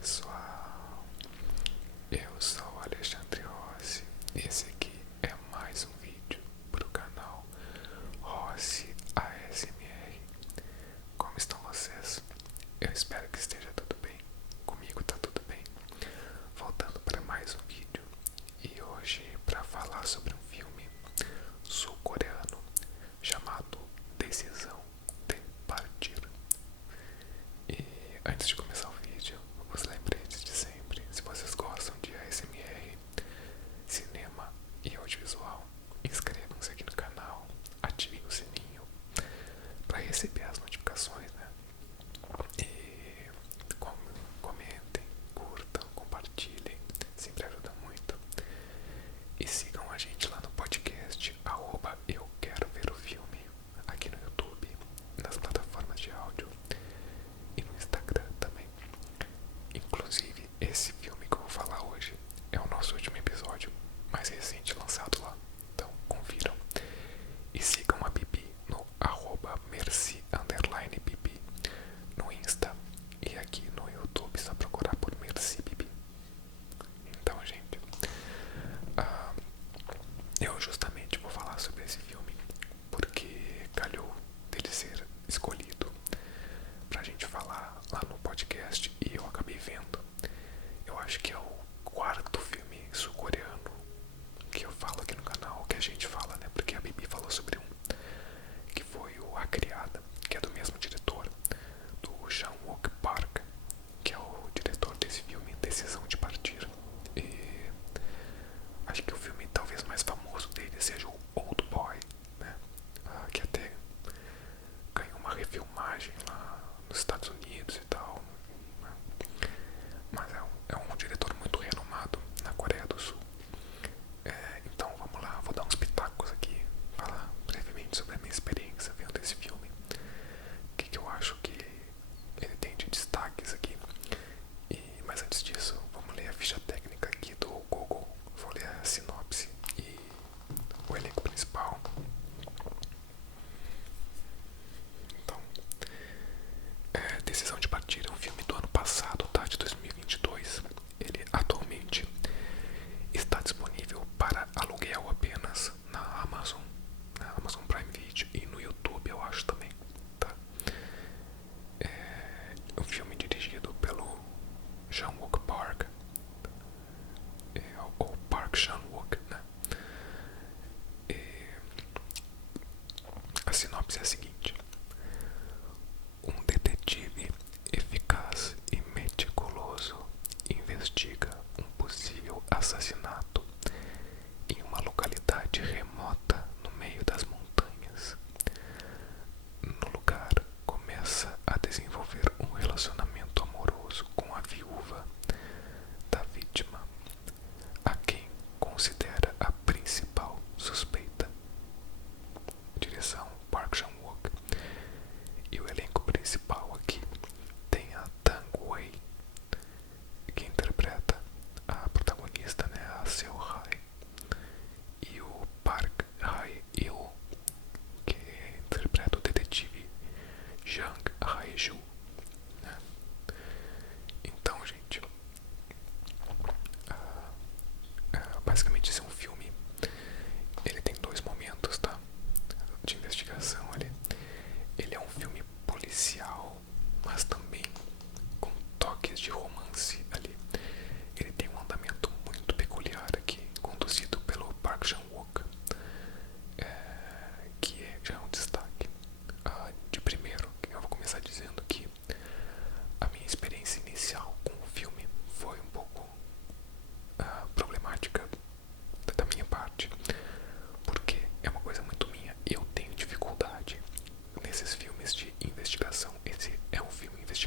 pessoal, eu sou o Alexandre Rossi e esse aqui é mais um vídeo para o canal Rossi ASMR. Como estão vocês? Eu espero que esteja tudo bem, comigo tá tudo bem. Voltando para mais um vídeo e hoje para falar sobre um filme sul-coreano chamado Decisão de Partir. E antes de começar o vídeo, os lembretes de sempre: se vocês gostam de ASMR, cinema e audiovisual, inscrevam-se aqui no canal, ativem o sininho para receber as notificações, né? E comentem, curtam, compartilhem, sempre ajuda muito. E sigam a gente lá no podcast @eu quero ver o filme, aqui no YouTube, nas plataformas de áudio e no Instagram também. Inclusive, esse filme que eu vou falar hoje é o nosso último episódio mais recente lançado lá, então confiram. E sigam a Bibi no @merci_bibi no Insta, e aqui no YouTube só procurar por Merci Bibi. Então, gente, eu justamente vou falar sobre esse filme porque calhou dele ser escolhido pra gente falar lá no podcast e eu acabei vendo. Eu acho que é o quarto filme sul-coreano que eu falo aqui no canal, que a gente fala, né? Porque a Bibi falou sobre um, que foi o A Criada, que é do mesmo diretor, do Chan-wook Park, que é o diretor desse filme, Decisão de Partir. E acho que o filme talvez mais famoso dele seja o Old Boy, né? Que até ganhou uma refilmagem lá nos Estados Unidos e tal, né? Mas é um diretor muito renomado na Coreia do Sul. Então vamos lá, vou dar uns pitacos aqui, falar brevemente sobre a minha experiência vendo esse filme, o que eu acho que ele tem de destaques aqui. Mas antes disso, vamos ler a ficha técnica aqui do Google. Vou ler a sinopse e o elenco principal. Então, Decisão de Partir é um filme do ano passado, tá? De 2022. Ele atualmente está disponível para aluguel apenas na Amazon Prime Video e no YouTube, eu acho também, tá? É um filme dirigido pelo Chan-wook Park, ou Park Chan-wook, né? A sinopse é a seguinte: um detetive eficaz e meticuloso investiga um possível assassinato em uma localidade remota no meio das montanhas. No lugar, começa a desenvolver um relacionamento amoroso com a viúva da vítima, a quem considera a principal suspeita. Direção Park Chan-wook. E o elenco principal aqui tem a Tang Wei, que interpreta a protagonista, né, a Seo Hai, e o Park Hae-il, que interpreta o detetive Jang Hae-ju, né? Então, gente, basicamente esse é um filme. Ele tem dois momentos, tá, de investigação ali. Ele é um filme policial, mas também com toques de romance ali. Ele tem um andamento muito peculiar aqui, conduzido pelo Park Chan-wook, que já é um destaque. De primeiro, eu vou começar dizendo que a minha experiência inicial com o filme foi um pouco problemática da minha parte, porque é uma coisa muito minha. Eu tenho dificuldade nesses filmes de investigação. Esse é um filme investigativo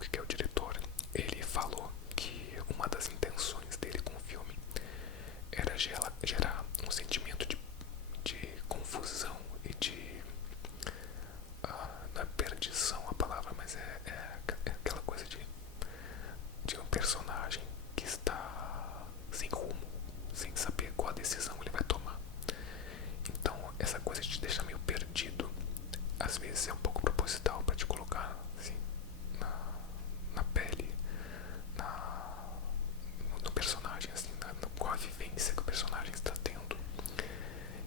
Hitchcock, que é o diretor, ele falou que uma das intenções dele com o filme era gerar um sentimento de confusão e de não é perdição a palavra, mas é aquela coisa de um personagem que está sem rumo, sem saber qual a decisão ele vai tomar. Então essa coisa de te deixar meio perdido, às vezes é um pouco proposital para te colocar assim, na pele, no personagem, assim, qual a vivência que o personagem está tendo.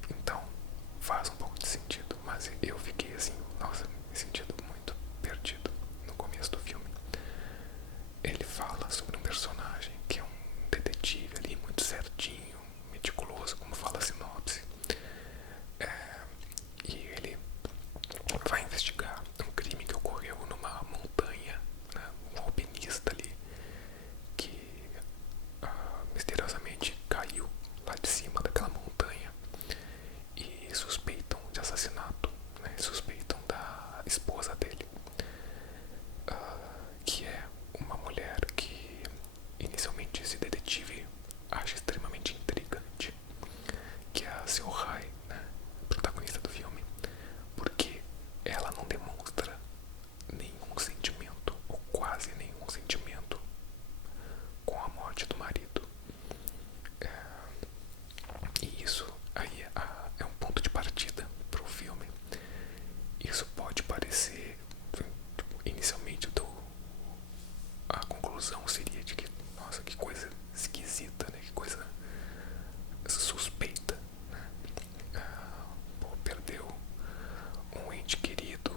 Então faz um pouco de sentido, mas eu fiquei assim, nossa, me sentindo muito perdido no começo do filme. Ele fala sobre um personagem que é um detetive ali, muito certinho, meticuloso, como fala a sinopse. E ele vai investigar um crime que ocorreu numa montanha, né, um alpinista ali que misteriosamente caiu lá de cima daquela montanha e suspeitam de assassinato, né, suspeitam da esposa dele, que é uma mulher que inicialmente esse detetive acha extremamente intrigante, que é a Seo-Hae, né, protagonista do filme, porque ela não demonstra nenhum sentimento, ou quase nenhum sentimento, com a morte do marido. E isso aí é um ponto de partida para o filme. Isso pode parecer, inicialmente, a conclusão seria de que, nossa, que coisa esquisita, né? Que coisa suspeita, né? Perdeu um ente querido,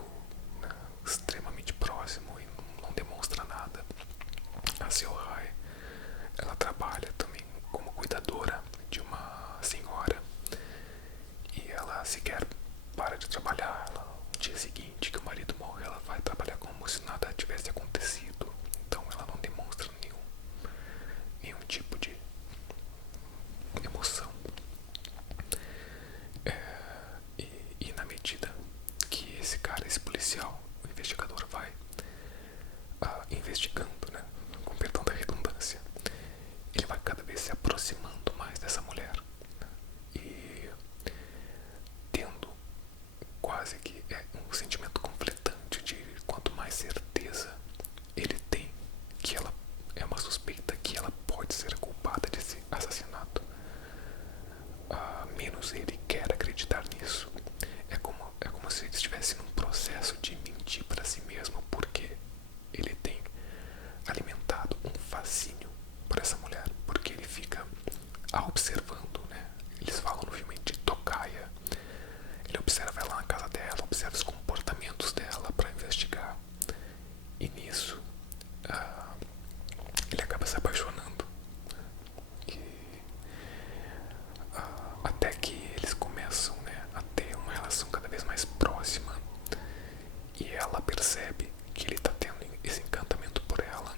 né, extremamente próximo e não demonstra nada. A Seo-Hae, ela trabalha também como cuidadora de uma senhora e ela sequer para de trabalhar. No dia seguinte que o marido morre, ela vai trabalhar como se nada tivesse acontecido. Então ela não demonstra nenhum tipo de emoção. E na medida que esse cara, esse policial, o investigador vai investigando, né, com perdão da redundância, ele vai cada vez se aproximando mais dessa mulher, né, e tendo quase que um sentimento conflitante de quanto mais certeza ele tem que ela é uma suspeita, que ela pode ser culpada desse assassinato, menos ele quer acreditar nisso. É como se ele estivesse num processo de mentir para si mesmo, porque ele tem alimentado um fascínio por essa mulher, porque ele fica observando, né? Eles falam no filme de tocaia. Ele observa ela na casa dela, observa os comportamentos dela para investigar. E nisso ele acaba se apaixonando. Até que eles começam, né, a ter uma relação cada vez mais próxima. E ela percebe que ele está tendo esse encantamento por ela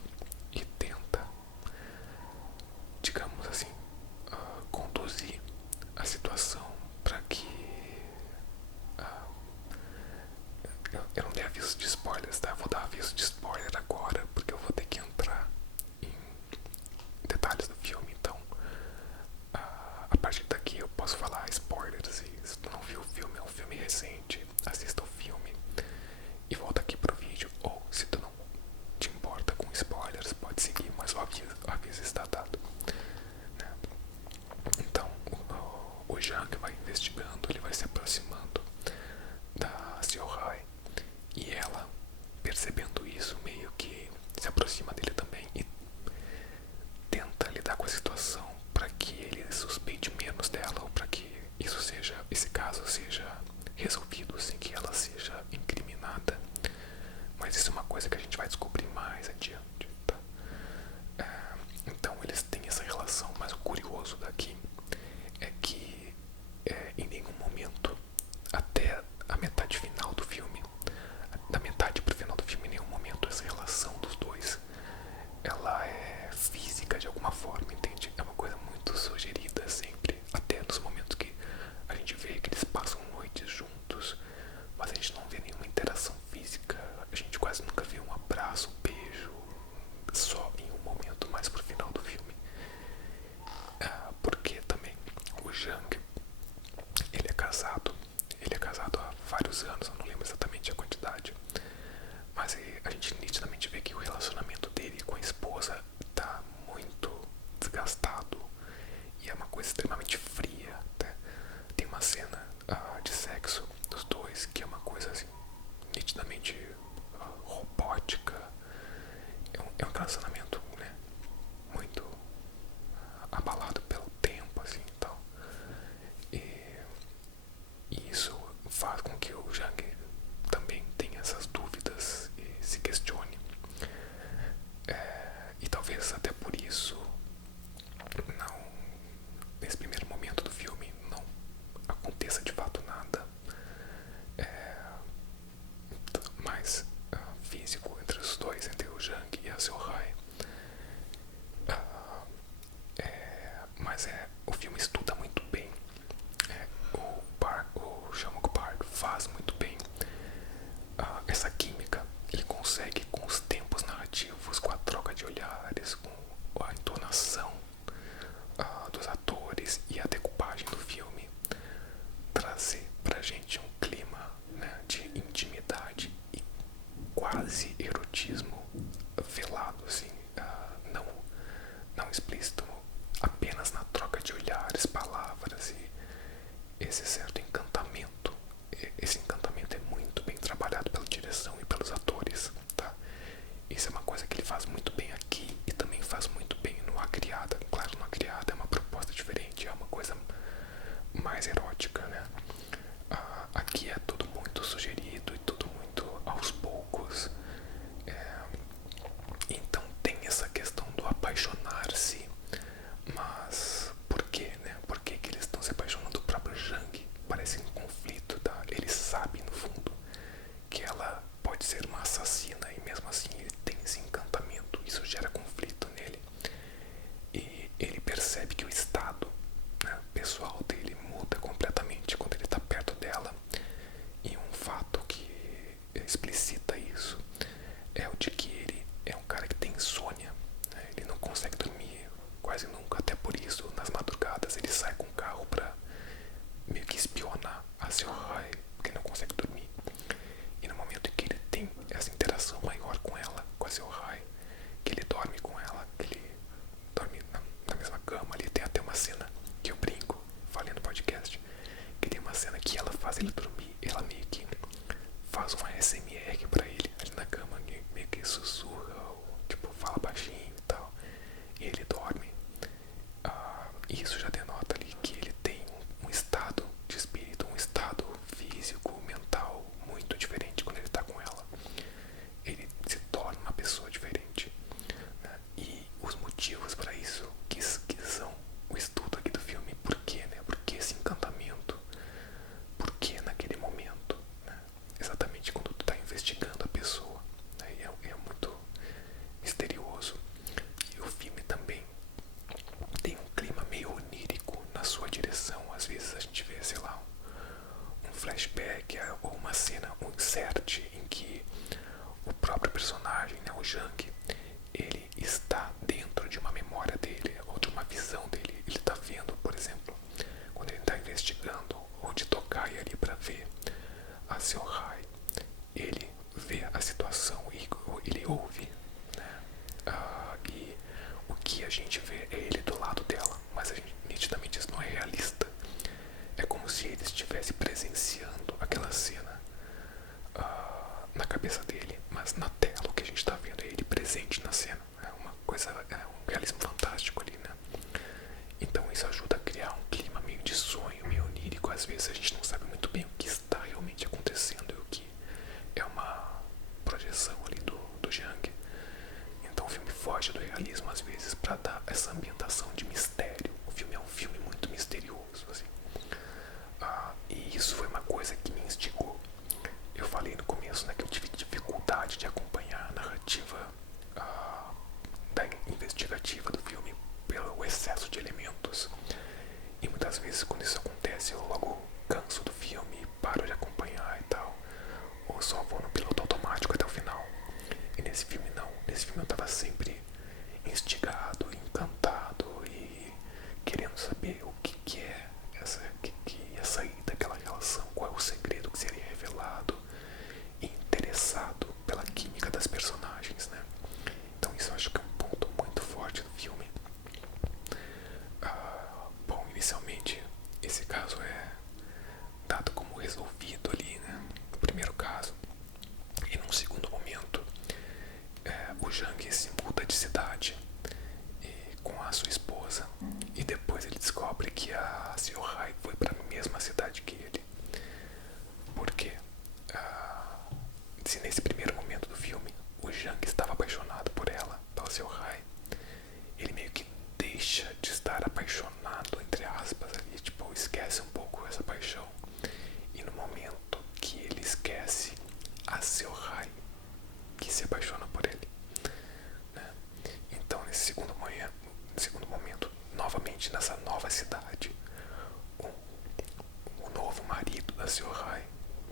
e tenta, digamos assim, conduzir a situação para que eu não dei aviso de spoilers, tá? Eu vou dar aviso de spoiler agora, porque eu vou ter que entrar em detalhes do filme. Então a partir daqui eu posso falar spoilers. E se tu não viu o filme, é um filme recente, assista o filme e volta aqui pro vídeo. Ou se tu não te importa com spoilers, pode seguir, mas o aviso está dado, né? Então o Jang vai investigando, ele vai se aproximando da Seo-Hae e ela, percebendo isso, meio que se aproxima dele também e tenta lidar com a situação para que ele suspeite menos dela, ou para que esse caso seja resolvido sem que ela seja incriminada. Mas isso é uma coisa que a gente vai descobrir mais adiante, tá? Então eles têm essa relação, mas o curioso daqui é que em nenhum momento, até a metade final do filme, da metade pro final do filme, em nenhum momento essa relação dos dois relacionamento, né, muito abalado pelo tempo, assim, e tal. E isso faz com que o Jang também tenha essas dúvidas e se questione. E talvez até por isso, não, nesse primeiro momento do filme, não aconteça de fato nada mais físico entre os dois, entre o Jang e a Seohai. Mas o filme estuda muito bem. O Shamuk Park faz muito bem essa química. Ele consegue, com os tempos narrativos, com a troca de olhares, com a entonação dos atores e a decupagem do filme, trazer pra gente um clima, né, de intimidade e quase erotismo velado, assim, não explícito, apenas na troca de olhares, palavras e esse certo encantamento. Esse encantamento é muito bem trabalhado pela direção e pelos atores, tá? Isso é uma coisa que ele faz muito bem aqui e também faz muito bem no A Criada. Claro, no A Criada é uma proposta diferente, é uma coisa mais erótica, né? Aqui é tudo muito sugerido e tudo muito aos poucos. Então tem essa questão do apaixonar-se. Mas por quê, né? Por que eles estão se apaixonando do próprio Jang? Parece um conflito, tá? Ele sabe no fundo que ela pode ser uma assassina e mesmo assim ele tem esse encantamento. Isso gera conflito nele. E ele percebe que o estado, né, pessoal dele muda completamente quando ele está perto dela. E um fato que explicita isso é o de que ele é um cara que tem insônia, né? Ele não consegue dormir quase nunca, até por isso nas madrugadas ele sai com o carro pra meio que espionar a Seohai, porque não consegue dormir. E no momento em que ele tem essa interação maior com ela, com a Seohai, que ele dorme com ela, que ele dorme na mesma cama ali, tem até uma cena que eu brinco, falei no podcast, que tem uma cena que ela faz ele dormir, ela meio que faz uma ASMR pra ele ali na cama, meio que sussurra, ou, tipo, fala baixinho e tal, e ele dorme. E isso já denota ali que ele tem um estado de espírito, um estado físico, mental muito diferente quando ele tá com ela. Ele se torna uma pessoa diferente, né? E os motivos para isso que são o estudo aqui do filme. Por quê, né? Por que esse encantamento? Por que naquele momento, né? Exatamente quando tu tá investigando a pessoa, né? É muito misterioso. E o filme também tem um clima meio onírico na sua direção. Às vezes a gente vê, sei lá, um flashback ou uma cena, um insert em que o próprio personagem, né, o Jang, ele está dentro de uma memória dele ou de uma visão dele. Ele está vendo, por exemplo, quando ele está investigando ou de tocar ali para ver a Seohai, ele vê a situação e ele ouve, né? E o que a gente vê é ele do lado dela, mas a gente, nitidamente isso não é realista. É como se ele estivesse presenciando aquela cena na cabeça dele, mas na tela o que a gente está vendo é ele presente na cena. É uma coisa, é um realismo fantástico ali, né? Então isso ajuda a criar um clima meio de sonho, meio onírico. Às vezes a gente não sabe muito bem o que está realmente acontecendo e o que é uma projeção ali do Jang. Então o filme foge do realismo às vezes para dar essa ambientação de mistério. O filme é um filme muito misterioso, assim. E isso foi uma coisa que me instigou. Eu falei no começo, né, que eu tive dificuldade de acompanhar a narrativa da investigativa do filme pelo excesso de elementos. E muitas vezes quando isso acontece eu logo canso do filme, paro de acompanhar e tal, ou só vou no piloto automático até o final. E nesse filme não, nesse filme eu tava sempre instigado, encantado e querendo saber o que é que ia sair daquela relação, qual é o segredo que seria revelado, e interessado pela química das personagens, né? Então isso eu acho que é um ponto muito forte do filme. Bom, inicialmente esse caso é dado como resolvido ali, né, no primeiro caso, e num segundo momento o Jang se muda muda de cidade com a sua esposa, e depois ele descobre que a Seo-Hae foi para a mesma cidade que ele. Porque se nesse primeiro momento do filme o Jang estava apaixonado por ela, pela Seo-Hae, ele meio que deixa de estar apaixonado, entre aspas, ali, tipo, esquece um pouco essa paixão. E no momento que ele esquece, a Seo-Hae que se apaixona por ele, né? Então nesse segundo momento, novamente nessa nova cidade, o novo marido da Seo-Hae,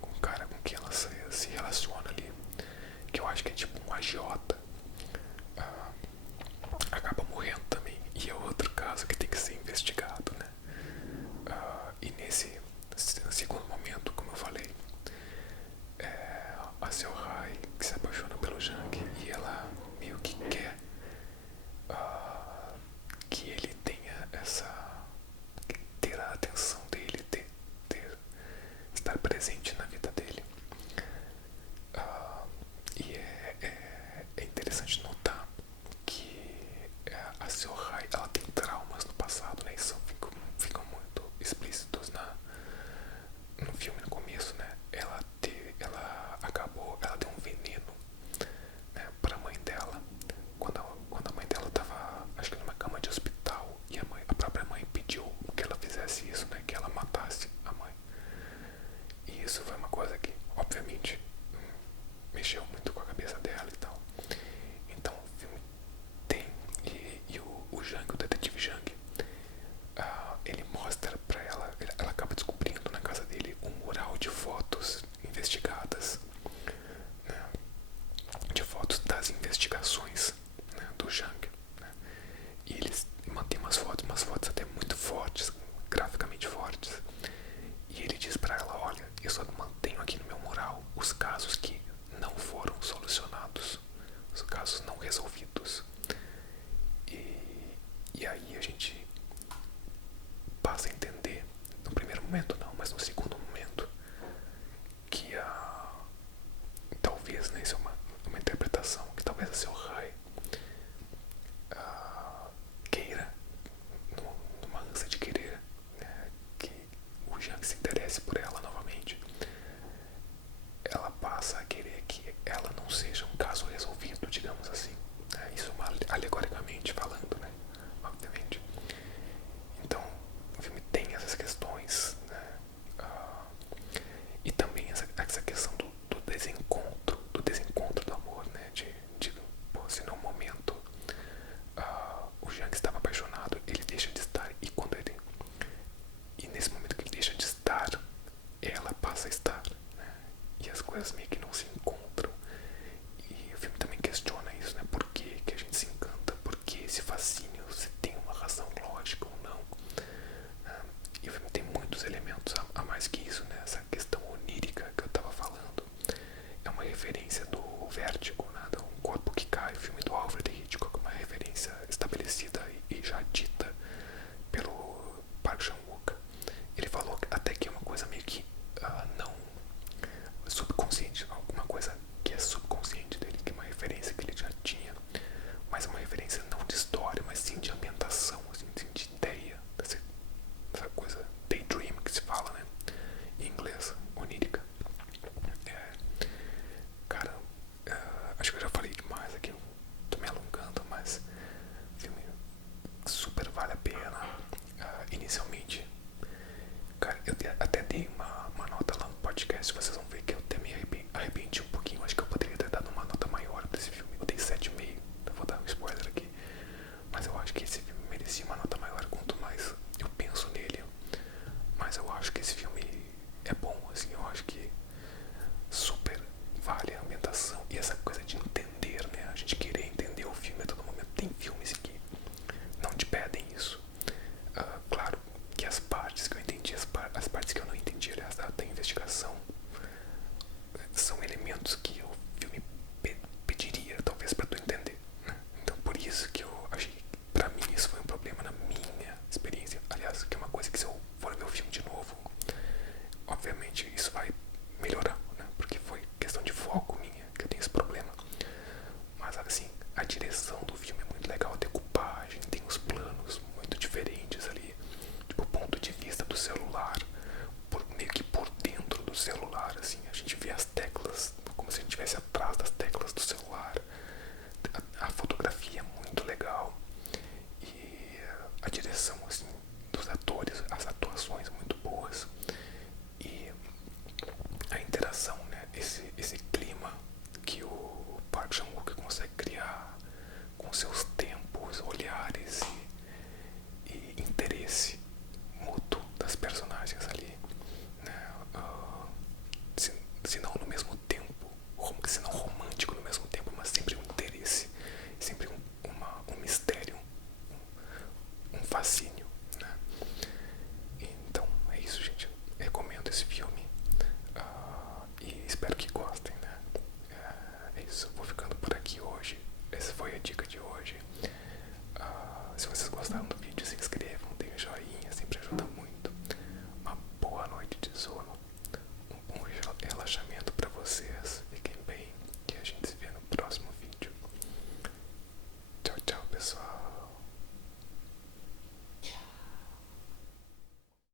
um cara com quem ela se relaciona ali, que eu acho que é tipo um agiota, acaba morrendo também. E é outro caso que tem que ser investigado, né? E nesse segundo momento, como eu falei, a Seo-Hae que se apaixona pelo Jang, e ela meio que quer que ele tenha ter a atenção dele, estar presente na vida dele. E é interessante notar que a Seo-Hae, ela tem traumas no passado, né? Isso ficam muito explícitos no filme, no começo, né? Ela deu um veneno, né, pra mãe dela, quando a mãe dela tava, acho que numa cama de hospital, e a própria mãe pediu que ela fizesse isso, né? Que ela matasse a mãe. E isso foi uma coisa que, obviamente, mexeu muito com a cabeça dela e tal. Então o filme tem, e o Jang, o detetive Jang, ele mostra pra ela, ela acaba descobrindo na casa dele um mural de fotos investigadas, né, de fotos das investigações, né, do Jang, né. E eles mantêm umas fotos até muito fortes, graficamente fortes. E ele diz pra ela: olha, eu só mantenho aqui no meu mural os casos que não foram solucionados, os casos não resolvidos. E aí a gente passa a entender, no primeiro momento não, mas no segundo momento, que talvez, né, isso é uma interpretação, que talvez a Seo-Hae queira, numa ânsia de querer, né, que o Jang se interesse por ela novamente, ela passa a querer que ela não seja um caso resolvido, digamos assim, né? Isso alegoricamente falando, né? Obviamente. Então o filme tem essas questões, né? E também essa questão do desencontro do amor, né? Pô, se num momento o Jang estava apaixonado, ele deixa de estar, e nesse momento que ele deixa de estar, ela passa a estar, né? E as coisas meio que não se encontram. E o filme também questiona isso, né? Por que a gente se encanta? Por que esse fascínio? Se tem uma razão lógica ou não? E o filme tem muitos elementos a mais que isso, né? Essa questão onírica que eu tava falando é uma referência do Vértigo, né? Do Um Corpo que Cai, o filme do Alfred Hitchcock, uma referência estabelecida e já dita pelo Park Chan-wook. Ele falou até que é uma coisa meio que não subconsciente, alguma coisa que é subconsciente dele, que é uma referência que ele já tinha, mas é uma referência não de história, mas sim de ambientação, assim, de ideia, dessa coisa daydream que se fala, né, em inglês, onírica. Cara, acho que eu já falei demais aqui, eu tô me alongando, mas o filme super vale a pena. Inicialmente, cara, eu até dei uma nota lá no podcast, vocês vão ver que eu até me arrependi um pouquinho. Acho que eu poderia ter dado uma nota maior pra esse filme. Eu dei 7,5, eu vou dar um spoiler aqui, mas eu acho que esse filme merecia uma nota maior. Quanto mais eu penso nele, mas eu acho que esse filme é bom, assim. Eu acho que super vale a ambientação e essa coisa de entender, né? A gente querer entender o filme a todo momento. Tem filmes que não te pedem isso. Claro que as partes que eu entendi, as partes que eu não entendi, aliás, da investigação, filme é muito legal, a decupagem, tem uns planos muito diferentes ali, tipo o ponto de vista do celular, meio que por dentro do celular, assim, a gente vê as teclas, como se a gente estivesse atrás das teclas do celular. A fotografia é muito legal e a direção, assim, dos atores, as atuações muito boas e a interação, né, esse clima que o Park Chan-wook consegue criar com seus